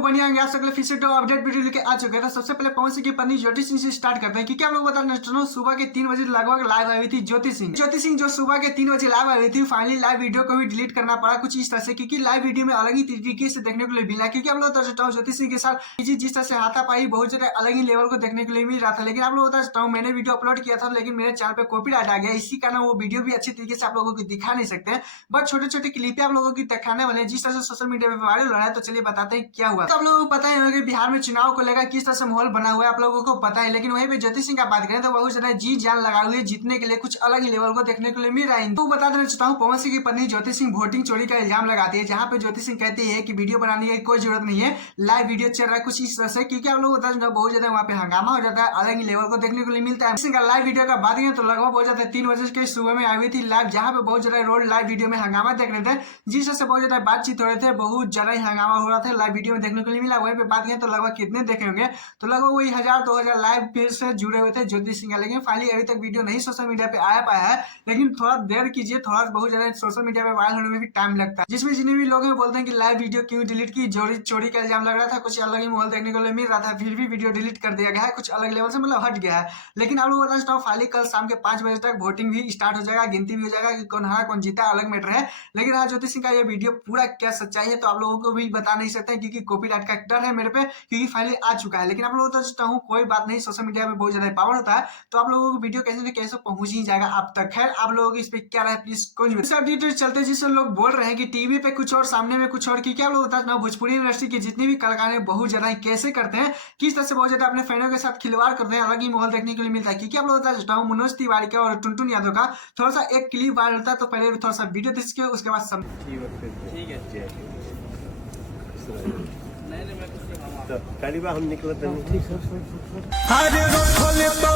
लोग बढ़िया होंगे। आप सकले फिर से तो अपडेट वीडियो लेके आ चुके हैं। तो सबसे पहले पवन सिंह की पत्नी ज्योति सिंह से स्टार्ट करते हैं क्योंकि आप लोग बता रहे सुबह के 3 बजे लगभग लाइव आई हुई थी ज्योति सिंह जो सुबह के 3 बजे लाइव आई हुई थी। फाइनली लाइव वीडियो को भी डिलीट करना पड़ा कुछ इस तरह से क्योंकि लाइव वीडियो में अलग ही तरीके से देखने को मिला। क्योंकि आप लोग बता ज्योति सिंह के साथ जिस तरह से हाथापाई बहुत ज्यादा अलग ही लेवल को देखने के लिए मिल रहा था। लेकिन आप लोग बता मैंने वीडियो अपलोड किया था लेकिन मेरे चैनल पे कॉपीराइट आ गया, इसी कारण वो वीडियो भी अच्छी तरीके से आप लोगों को दिखा नहीं सकते। बट छोटे छोटे क्लिप आप लोगों की दिखाने वाले जिस तरह से सोशल मीडिया पे वायरल हो रहा है। तो चलिए बताते हैं क्या हुआ। तो आप लोगों को पता है कि बिहार में चुनाव को लेकर किस तरह से माहौल बना हुआ है, आप लोगों को पता है। लेकिन वहीं पे ज्योति सिंह का बात करें तो बहुत ज्यादा जी जान लगा हुए जीतने के लिए कुछ अलग ही लेवल को देखने के लिए मिल रहा है। तो बता देना चाहता हूँ पवन सिंह की पत्नी ज्योति सिंह वोटिंग चोरी का इल्जाम लगाती है, जहाँ पे ज्योति सिंह कहती है कि वीडियो बनाने की कोई जरूरत नहीं है, लाइव वीडियो चल रहा है कुछ इस तरह से। क्योंकि आप लोग बता दें बहुत ज्यादा वहाँ पे हंगामा हो जाता है, अलग ही लेवल को देखने को मिलता है। सिंह का लाइव वीडियो का बात करें तो लगभग बहुत ज्यादा 3 बजे के सुबह में आई हुई थी लाइव, जहाँ पे बहुत ज्यादा रोड लाइव वीडियो में हंगामा देख रहे थे, जिस तरह से बहुत ज्यादा बातचीत हो रहे थे, बहुत ज्यादा हंगामा हो रहा था लाइव वीडियो में देखने को मिला। वहीं पे बात करें तो लगभग कितने देखे होंगे, तो लगभग वही 1000-2000 लाइव पेज से जुड़े हुए थे ज्योति सिंह। लेकिन फाइनली अभी तक वीडियो नहीं सोशल मीडिया पे आया पाया है। लेकिन थोड़ा देर कीजिए, थोड़ा बहुत ज्यादा सोशल मीडिया पे वायरल होने में भी टाइम लगता है। जिसमें जितने भी लोग बोलते हैं कि लाइव वीडियो क्यों डिलीट की, चोरी का इल्जाम लग रहा था, कुछ अलग ही माहौल देखने को मिल रहा था, फिर भी वीडियो डिलीट कर दिया गया है, कुछ अलग लेवल से मतलब हट गया है। लेकिन आप लोग बता फाइनली कल शाम के 5 बजे तक वोटिंग भी स्टार्ट हो जाएगा, गिनती भी हो जाएगा कि कौन हारा कौन जीता, अलग मैटर है। लेकिन हाँ ज्योति सिंह का ये वीडियो पूरा क्या सच्चाई है तो आप लोगों को भी बता नहीं सकते क्योंकि कॉपीराइट का डर है मेरे पे, क्योंकि फाइनली आ चुका है। लेकिन आप लोगों को बता हूँ कोई बात नहीं, सोशल मीडिया में बहुत ज्यादा पावर होता है, तो आप लोगों को वीडियो कैसे न कैसे पहुंच ही जाएगा आप तक। खैर आप लोगों को इस पे क्या रहा है प्लीज कुछ डिटेल चलते, जिससे लोग बोल रहे हैं कि टीवी पे कुछ और सामने में कुछ और। क्योंकि आप लोग बता भोजपुरी इंडस्ट्री के जितने भी कलाकार हैं बहुत ज्यादा कैसे करते हैं, किस तरह से बहुत ज्यादा अपने फैनों के साथ खिलवाड़ करते हैं, अलग ही माहौल देखने के लिए मिलता है। क्योंकि आप लोग बता हूँ मनोज तिवारी का और टुनटुन यादव का थोड़ा सा एक क्लिप वायरल होता है, तो पहले थोड़ा सा वीडियो देखिए उसके बाद सब ठीक है हम निकलते हैं।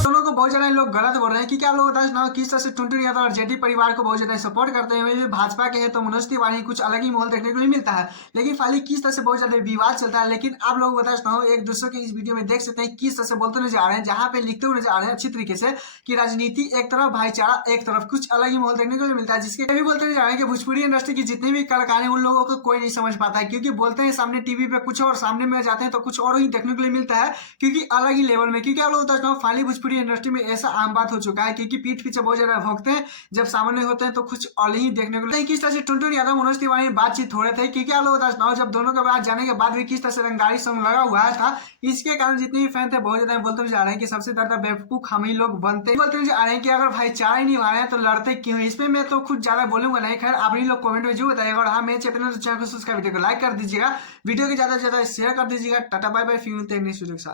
दोनों को बहुत ज्यादा लोग गलत बोल रहे हैं। क्योंकि आप लोग बता किस तरह से टुनटुन यादव और जेडी परिवार को बहुत ज्यादा सपोर्ट करते हैं, वे भाजपा के हैं तो मनोज तिवारी कुछ अलग ही माहौल देखने को नहीं मिलता है। लेकिन फाइनली किस तरह से बहुत ज्यादा विवाद चलता है। लेकिन आप लोग बता हूँ एक दूसरे के इस वीडियो में देख सकते हैं किस तरह से बोलते नजर आ रहे हैं, जहाँ पे लिखते हुए नजर आ रहे हैं अच्छी तरीके से कि राजनीति एक तरफ, भाईचारा एक तरफ, कुछ अलग ही माहौल देखने को मिलता है। जिसके भी बोलते नजर आ रहे हैं कि भोजपुरी इंडस्ट्री की जितने भी कलाकार हैं उन लोगों को कोई नहीं समझ पाता है। क्योंकि बोलते हैं सामने टीवी पे कुछ और, सामने में जाते हैं तो कुछ और ही देखने को मिलता है, क्योंकि अलग ही लेवल में। क्योंकि आप लोग बता फाइनली भोजपुरी इंडस्ट्री में ऐसा आम बात हो चुका है क्योंकि पीठ पीछे बहुत ज्यादा भोगते हैं, जब सामने होते हैं तो कुछ अलग ही देखने को मिलता है। किस तरह से टुनटुन यादव मनोज तिवारी बातचीत हो रहे थे, क्योंकि आप लोग बता जब दोनों के बाद जाने के बाद भी किस तरह से रंगारी सॉन्ग लगा हुआ था, इसके कारण जितने भी फैन थे बहुत ज्यादा बोलते जा रहे हैं कि सबसे ज्यादा बेवकूफ हम ही लोग बोलते जा रहे हैं कि अगर भाईचारा ही नहीं आ रहे हैं तो लड़ते क्यों। इसमें मैं तो खुद ज्यादा बोलूंगा नहीं। खैर आप ही लोग कमेंट में जो बताइएगा। और हाँ मेरे चैनल को सब्सक्राइब, वीडियो को लाइक कर दीजिएगा, वीडियो को ज्यादा से ज्यादा शेयर कर दीजिएगा। टाटा बाय बाय, फिर मिलते हैं नेक्स्ट वीडियो के साथ।